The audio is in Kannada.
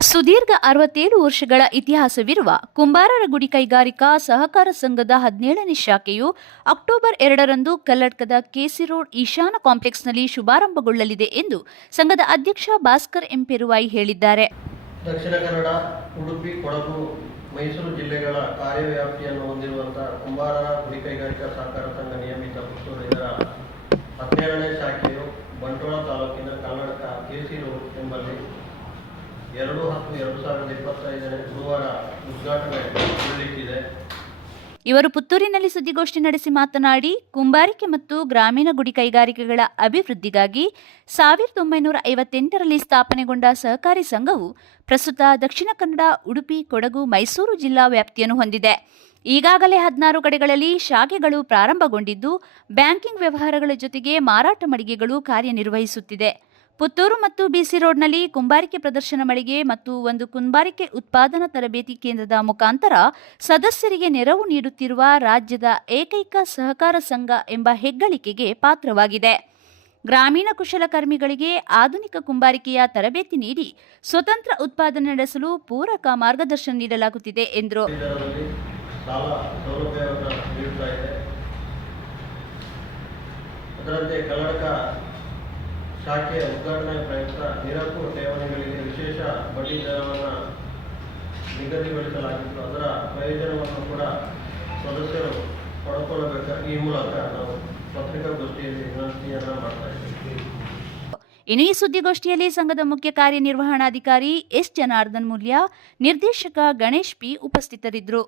ಸುದೀರ್ಘ ಅರವತ್ತೇಳು ವರ್ಷಗಳ ಇತಿಹಾಸವಿರುವ ಕುಂಬಾರರ ಗುಡಿ ಕೈಗಾರಿಕಾ ಸಹಕಾರ ಸಂಘದ ಹದಿನೇಳನೇ ಶಾಖೆಯು ಅಕ್ಟೋಬರ್ ಎರಡರಂದು ಕಲ್ಲಡ್ಕದ ಕೆಸಿ ರೋಡ್ ಈಶಾನ ಕಾಂಪ್ಲೆಕ್ಸ್ನಲ್ಲಿ ಶುಭಾರಂಭಗೊಳ್ಳಲಿದೆ ಎಂದು ಸಂಘದ ಅಧ್ಯಕ್ಷ ಭಾಸ್ಕರ್ ಎಂಪೆರುವಾಯಿ ಹೇಳಿದ್ದಾರೆ. ದಕ್ಷಿಣ ಕನ್ನಡ, ಉಡುಪಿ, ಕೊಡಗು, ಮೈಸೂರು ಜಿಲ್ಲೆಗಳ ಕಾರ್ಯವ್ಯಾಪ್ತಿಯನ್ನು ಹೊಂದಿರುವಂತಹ ಕುಂಬಾರರ ಗುಡಿ ಕೈಗಾರಿಕಾ ಸಹಕಾರ ಸಂಘ ನಿಯಮಿತ ಇದರ ಹದಿನೇಳನೇ ಶಾಖೆಯು ಬಂಟ್ವಾಳ ತಾಲೂಕಿನ ಕನ್ನಡಕ ಕೆಸಿ ರೋಡ್ ಎಂಬಲ್ಲಿ ಎರಡು ಹತ್ತು ಎರಡು ಸಾವಿರದ ಇಪ್ಪತ್ತೈದನೇ ಗುರುವಾರ ಉದ್ಘಾಟನೆಗೊಳ್ಳಲಿಕ್ಕಿದೆ ಇವರು ಪುತ್ತೂರಿನಲ್ಲಿ ಸುದ್ದಿಗೋಷ್ಠಿ ನಡೆಸಿ ಮಾತನಾಡಿ, ಕುಂಬಾರಿಕೆ ಮತ್ತು ಗ್ರಾಮೀಣ ಗುಡಿ ಕೈಗಾರಿಕೆಗಳ ಅಭಿವೃದ್ಧಿಗಾಗಿ ಸಾವಿರದ ಒಂಬೈನೂರ ಐವತ್ತೆಂಟರಲ್ಲಿ ಸ್ಥಾಪನೆಗೊಂಡ ಸಹಕಾರಿ ಸಂಘವು ಪ್ರಸ್ತುತ ದಕ್ಷಿಣ ಕನ್ನಡ, ಉಡುಪಿ, ಕೊಡಗು, ಮೈಸೂರು ಜಿಲ್ಲಾ ವ್ಯಾಪ್ತಿಯನ್ನು ಹೊಂದಿದೆ. ಈಗಾಗಲೇ ಹದಿನಾರು ಕಡೆಗಳಲ್ಲಿ ಶಾಖೆಗಳು ಪ್ರಾರಂಭಗೊಂಡಿದ್ದು, ಬ್ಯಾಂಕಿಂಗ್ ವ್ಯವಹಾರಗಳ ಜೊತೆಗೆ ಮಾರಾಟ ಮಳಿಗೆಗಳು ಕಾರ್ಯನಿರ್ವಹಿಸುತ್ತಿದೆ. ಪುತ್ತೂರು ಮತ್ತು ಬಿಸಿ ರೋಡ್ನಲ್ಲಿ ಕುಂಬಾರಿಕೆ ಪ್ರದರ್ಶನ ಮಳಿಗೆ ಮತ್ತು ಒಂದು ಕುಂಬಾರಿಕೆ ಉತ್ಪಾದನಾ ತರಬೇತಿ ಕೇಂದ್ರದ ಮುಖಾಂತರ ಸದಸ್ಯರಿಗೆ ನೆರವು ನೀಡುತ್ತಿರುವ ರಾಜ್ಯದ ಏಕೈಕ ಸಹಕಾರ ಸಂಘ ಎಂಬ ಹೆಗ್ಗಳಿಕೆಗೆ ಪಾತ್ರವಾಗಿದೆ. ಗ್ರಾಮೀಣ ಕುಶಲಕರ್ಮಿಗಳಿಗೆ ಆಧುನಿಕ ಕುಂಬಾರಿಕೆಯ ತರಬೇತಿ ನೀಡಿ ಸ್ವತಂತ್ರ ಉತ್ಪಾದನೆ ನಡೆಸಲು ಪೂರಕ ಮಾರ್ಗದರ್ಶನ ನೀಡಲಾಗುತ್ತಿದೆ ಎಂದರು. ಅದರಂತೆ ಕನ್ನಡಕ ಶಾಖೆಯ ಉದ್ಘಾಟನೆ ಪ್ರಯುಕ್ತ ನಿರಕು ಠೇವಣಿಗಳಿಗೆ ವಿಶೇಷ ಬಡ್ಡಿ ದರವನ್ನು ನಿಗದಿಗೊಳಿಸಲಾಗಿತ್ತು. ಅದರ ಪ್ರಯೋಜನವನ್ನು ಕೂಡ ಸದಸ್ಯರು ಪಡ್ಕೊಳ್ಳಬೇಕು ಈ ಮೂಲಕ ನಾವು ಪತ್ರಿಕಾಗೋಷ್ಠಿಯಲ್ಲಿ ವಿನಂತಿಯನ್ನು ಮಾಡ್ತಾ ಇದ್ದೀವಿ. ಇನ್ನು ಈ ಸುದ್ದಿಗೋಷ್ಠಿಯಲ್ಲಿ ಸಂಘದ ಮುಖ್ಯ ಕಾರ್ಯನಿರ್ವಹಣಾಧಿಕಾರಿ ಎಸ್. ಜನಾರ್ದನ್ ಮೂಲ್ಯ, ನಿರ್ದೇಶಕ ಗಣೇಶ್ ಪಿ ಉಪಸ್ಥಿತರಿದ್ದರು.